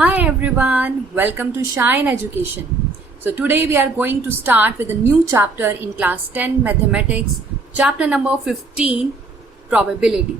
Hi everyone, welcome to Shine Education. So today we are going to start with a new chapter in class 10 mathematics, chapter number 15, probability.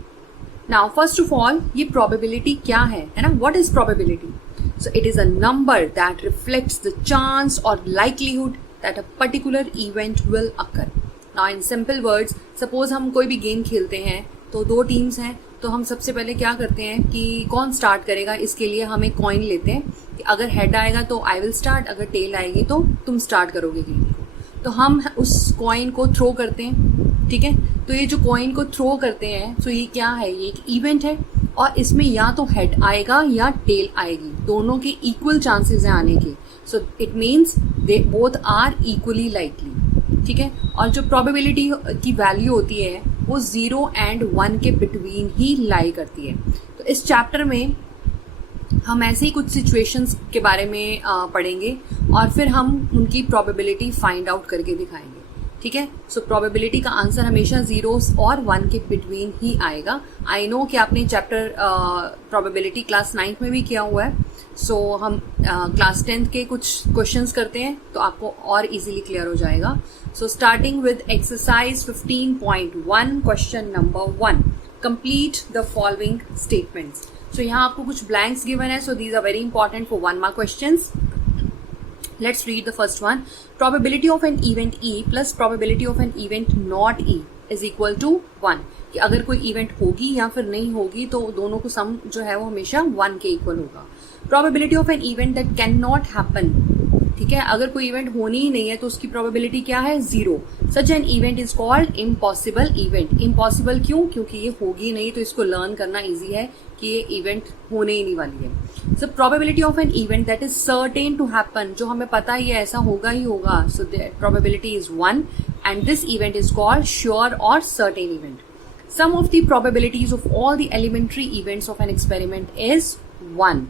Now first of all, ये probability क्या है ना? What is probability? So it is a number that reflects the chance or likelihood that a particular event will occur. Now in simple words, suppose हम कोई भी game खेलते हैं तो दो टीम्स हैं, तो हम सबसे पहले क्या करते हैं कि कौन स्टार्ट करेगा, इसके लिए हम एक कॉइन लेते हैं कि अगर हेड आएगा तो आई विल स्टार्ट, अगर टेल आएगी तो तुम स्टार्ट करोगे गेम को. तो हम उस कॉइन को थ्रो करते हैं. ठीक है, तो ये जो कॉइन को थ्रो करते हैं तो ये क्या है, ये एक इवेंट है और इसमें या तो हेड आएगा या टेल आएगी, दोनों के इक्वल चांसेस हैं आने के. So it means they both are equally likely. ठीक है, और जो प्रोबेबिलिटी की वैल्यू होती है वो 0 and 1 के बिटवीन ही लाई करती है. तो इस चैप्टर में हम ऐसे ही कुछ सिचुएशंस के बारे में पढ़ेंगे और फिर हम उनकी प्रोबेबिलिटी फाइंड आउट करके दिखाएंगे. ठीक है, सो प्रोबेबिलिटी का आंसर हमेशा 0 और 1 के बिटवीन ही आएगा. आई नो कि आपने चैप्टर प्रोबेबिलिटी क्लास 9th में भी किया हुआ है. सो हम क्लास 10th के कुछ क्वेश्चंस करते हैं तो आपको और इजीली क्लियर हो जाएगा. So starting with exercise 15.1, question number 1, complete the following statements. So यहाँ आपको कुछ ब्लैंक्स गिवन है, so these are very important for 1 mark questions. Let's read the first one. Probability of an event E plus probability of an event not E is equal to 1. कि अगर कोई event होगी या फिर नहीं होगी तो दोनों को सम जो है वो हमेशा 1 के इक्वल होगा. Probability of an event that cannot happen. ठीक है, अगर कोई इवेंट होनी ही नहीं है तो उसकी प्रोबेबिलिटी क्या है, 0. Such an event is called impossible event. Impossible क्यों? क्योंकि ये होगी नहीं, तो इसको लर्न करना इजी है कि ये इवेंट होने ही नहीं वाली है. So probability of an event that is certain to happen, जो हमें पता ही है ऐसा होगा ही होगा, so that probability is 1 and this event is called sure और certain event. Sum of the probabilities of all the elementary events of an experiment is 1.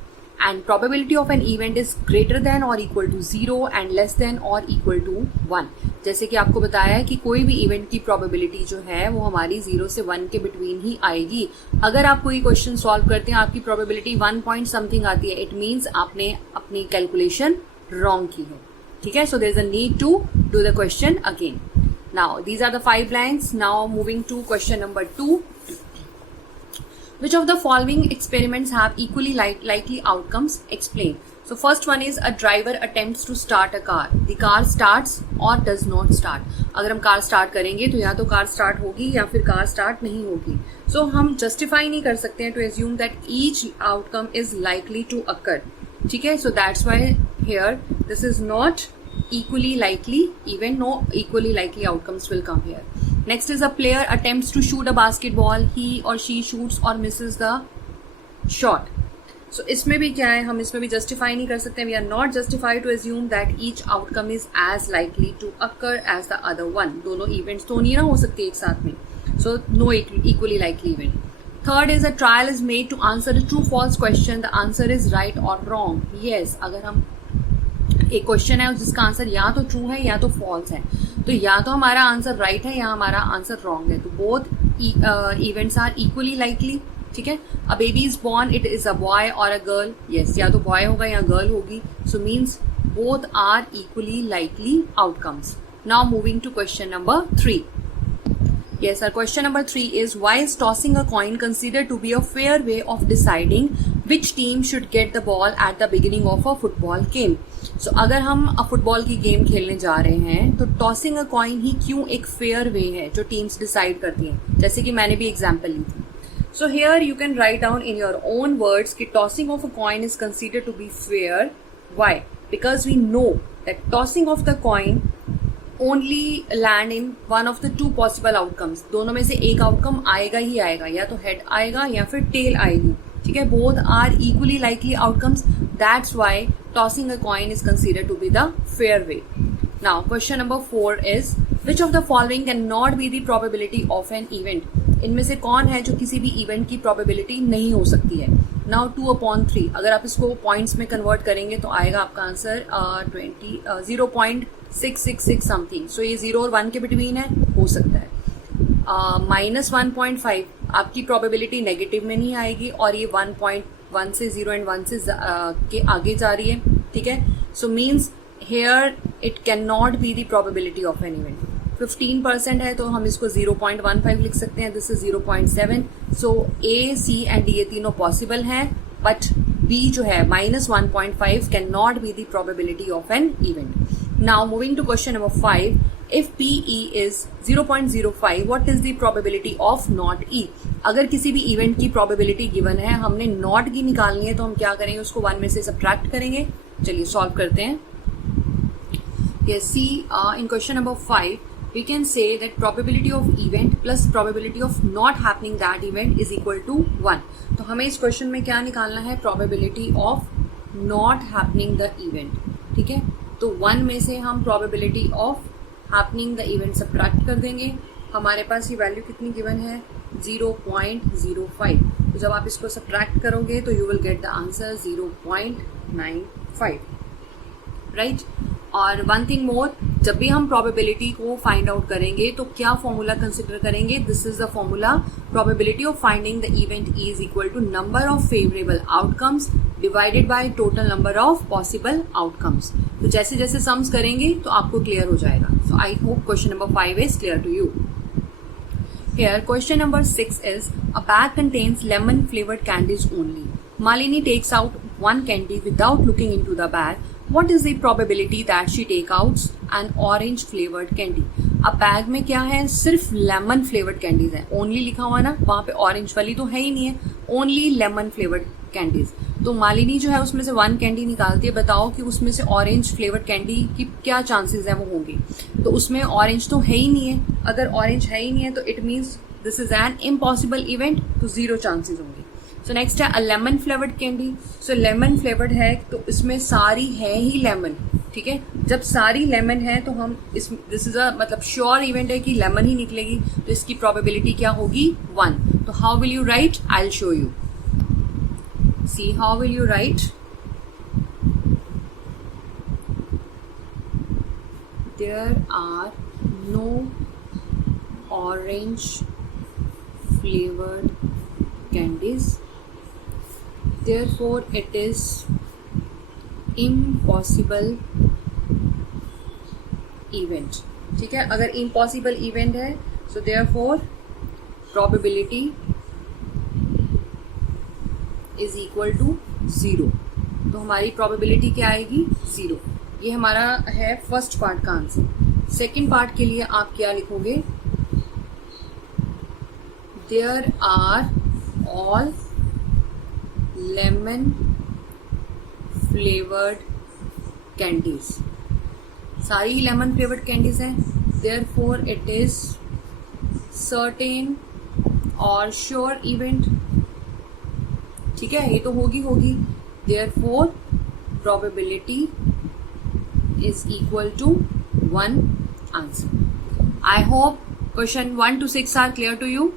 And probability of an event is greater than or equal to 0 and less than or equal to 1. जैसे कि आपको बताया है कि कोई भी event की probability जो है वो हमारी 0 से 1 के बिटवीन ही आएगी. अगर आप कोई क्वेश्चन सॉल्व करते हैं आपकी प्रोबेबिलिटी 1 पॉइंट समथिंग आती है, इट मीन्स आपने अपनी कैलकुलेशन रॉन्ग की है. ठीक है, so there is a need to do the question again. Now, these are the 5 blanks. Now, moving to question number 2. Which of the following experiments have equally likely outcomes? Explain. So, first one is a driver attempts to start a car. The car starts or does not start. अगर हम car start करेंगे तो या तो car start होगी या फिर car start नहीं होगी. So, हम जस्टिफाई नहीं कर सकते हैं to assume that each outcome is likely to occur. ठीक है, so that's why here this is not equally likely, even no equally likely outcomes will come here. Next is a player attempts to shoot a basketball. He or she shoots or misses the shot. So इसमें भी क्या है, हम इसमें भी justify नहीं कर सकते. We are not justified to assume that each outcome is as likely to occur as the other one. दोनों events तो नहीं ना हो सकते एक साथ में. So no equally likely event. Third is a trial is made to answer a true false question. The answer is right or wrong. Yes, अगर हम एक क्वेश्चन है जिसका आंसर या तो ट्रू है या तो फॉल्स है, तो या तो हमारा आंसर राइट है या हमारा आंसर रॉन्ग है. तो both events are equally likely. ठीक है, a baby is born, it is a boy और अ गर्ल. यस, या तो बॉय होगा या गर्ल होगी. So means both are equally likely outcomes. Now moving to question number 3. Yes, our question number 3 is, why is tossing a coin considered to be a fair way of deciding which team should get the ball at the beginning of a football game? So, अगर हम football की game खेलने जा रहे हैं तो tossing a coin ही क्यों एक फेयर वे है जो टीम्स डिसाइड करती हैं, जैसे कि मैंने भी एग्जाम्पल ली थी. So here you can write down in your own words कि tossing of a coin is considered to be fair. Why? Because we know that tossing of the coin only land in one of the 2 possible outcomes. दोनों में से एक outcome आएगा ही आएगा, या तो head आएगा या फिर टेल आएगी. ठीक है, both are equally likely outcomes. That's why tossing a coin is considered to be the fair way. Now question number 4 is, which of the following can not be the probability of an event. इनमें से कौन है जो किसी भी event की probability नहीं हो सकती है. नाउ 2/3, अगर आप इसको पॉइंट्स में कन्वर्ट करेंगे तो आएगा आपका आंसर 0.666 समथिंग. सो ये 0 और 1 के बिटवीन है, हो सकता है. -1.5 आपकी प्रोबेबिलिटी नेगेटिव में नहीं आएगी और ये 1.1 से 0 एंड 1 से के आगे जा रही है, ठीक है. So means here it can not be the probability of an event. 15% है तो हम इसको 0.15 लिख सकते हैं. This is 0.7. So A, C and D ये तीनों पॉसिबल हैं, बट बी जो है -1.5 can not be the probability of an event. Now moving to question number 5. If PE is 0.05, what is the probability of not E? अगर किसी भी event की probability given है, हमने नॉट की निकालनी है, तो हम क्या करेंगे, उसको 1 में से सब्ट्रैक्ट करेंगे. चलिए सॉल्व करते हैं. Yes, see, in question number 5, we can say that probability of event plus probability of not happening that event is equal to 1. तो हमें इस क्वेश्चन में क्या निकालना है, probability of not happening the event. ठीक है, तो 1 में से हम probability of happening the event subtract कर देंगे. हमारे पास ये वैल्यू कितनी गिवन है, 0.05. तो जब आप इसको सब्ट्रैक्ट करोगे तो you will get the answer 0.95, right. और वन थिंग मोर, जब भी हम प्रोबेबिलिटी को फाइंड आउट करेंगे तो क्या फॉर्मूला कंसिडर करेंगे. This is the formula. Probability of finding the event is equal to number of favourable outcomes divided by total number of possible outcomes. तो जैसे जैसे सम्स करेंगे तो आपको क्लियर हो जाएगा. So I hope question number 5 is clear to you. Here, question number 6 is, a bag contains lemon flavored candies only. Malini takes out one candy without looking into the bag. What is the probability that she take out an orange flavored candy? अब bag में क्या है, सिर्फ lemon flavoured candies है. Only लिखा हुआ ना, वहां पे ऑरेंज वाली तो है ही नहीं है, ओनली लेमन फ्लेवर्ड कैंडीज. तो मालिनी जो है उसमें से 1 कैंडी निकालती है. बताओ कि उसमें से ऑरेंज फ्लेवर्ड कैंडी की क्या चांसेस है वो होंगे. तो उसमें ऑरेंज तो है ही नहीं है. अगर ऑरेंज है ही नहीं है तो it means this is an impossible event, तो 0 चांसेस होंगे. सो नेक्स्ट है a lemon flavoured candy. So lemon flavoured है तो इसमें सारी है ही लेमन. ठीक है, जब सारी लेमन है तो हम दिस इज अ मतलब श्योर इवेंट है कि लेमन ही निकलेगी. तो इसकी प्रोबेबिलिटी क्या होगी, 1. तो how will you right, I will show you. See, how will you write? There are no orange flavored candies. Therefore, it is impossible event. ठीक है, अगर impossible event है, so therefore probability is equal to 0. तो हमारी probability क्या आएगी, 0. ये हमारा है फर्स्ट पार्ट का आंसर. सेकेंड पार्ट के लिए आप क्या लिखोगे, there are all lemon flavoured candies. सारी ही लेमन फ्लेवर्ड कैंडीज हैं. देयरफॉर इट इज सर्टेन और श्योर इवेंट. ठीक है, ये तो होगी. Therefore probability is equal to 1 answer. I hope question 1 to 6 are clear to you.